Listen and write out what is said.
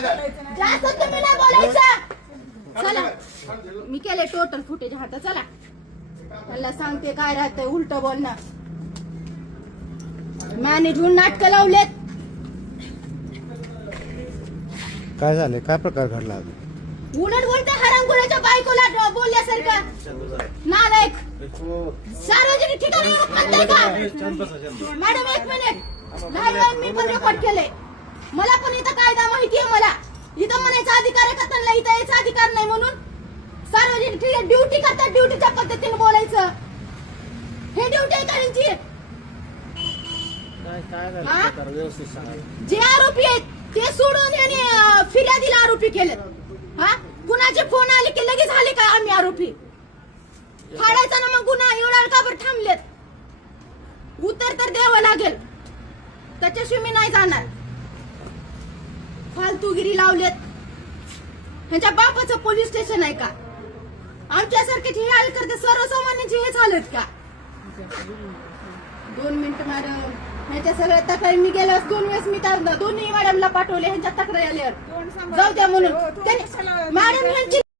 जास्त तुम्ही नाही बोलायचं. चला मी केले टोटल फुटेज हात. चला मला सांगते काय राहतंय उलट बोलणं. मॅनेज होऊन नाटकं लावलेत. काय झाले, काय प्रकार घडला? उलट बोलते हरामखोराच्या बायकोला बोलल्यासारखं. नालायक. सार्वजनिक ठिकाणी म्हणताय का? मॅडम एक मिनिट. लाईव्ह मी पण रेकॉर्ड केले. मला पण इथं कायदा माहितीये. मला इथं म्हणायचा अधिकार आहे का त्यांना? इथं यायचा अधिकार नाही म्हणून सार्वजनिक ठिकाणी ड्युटी करतात. ड्युटीच्या पद्धतीने बोलायचं. हे ड्युटी आहे का यांची? जे आरोपी आहेत ते सोडून यांनी फिर्यादीला आरोपी केले. हा कुणाचे फोन आले की लगेच आले काय आम्ही आरोपी? फाडायचा ना मग गुन्हा. एवढा का बरं थांबलेत? उत्तर तर द्यावं लागेल. त्याच्याशिवाय मी नाही जाणार. फालतूगिरी लावलेत. ह्यांच्या बापाचं पोलीस स्टेशन आहे का? आमच्यासारखे हे हाल करते सर्वसामान्यांची हेच हालत का? 2 मिनिट मॅडम. ह्याच्या सगळ्या तक्रारी मी गेल्यास 2 वेळेस मी दोन्ही मॅडमला पाठवले. ह्यांच्या तक्रारी आल्यावर जाऊ द्या म्हणून. मॅडम ह्यांची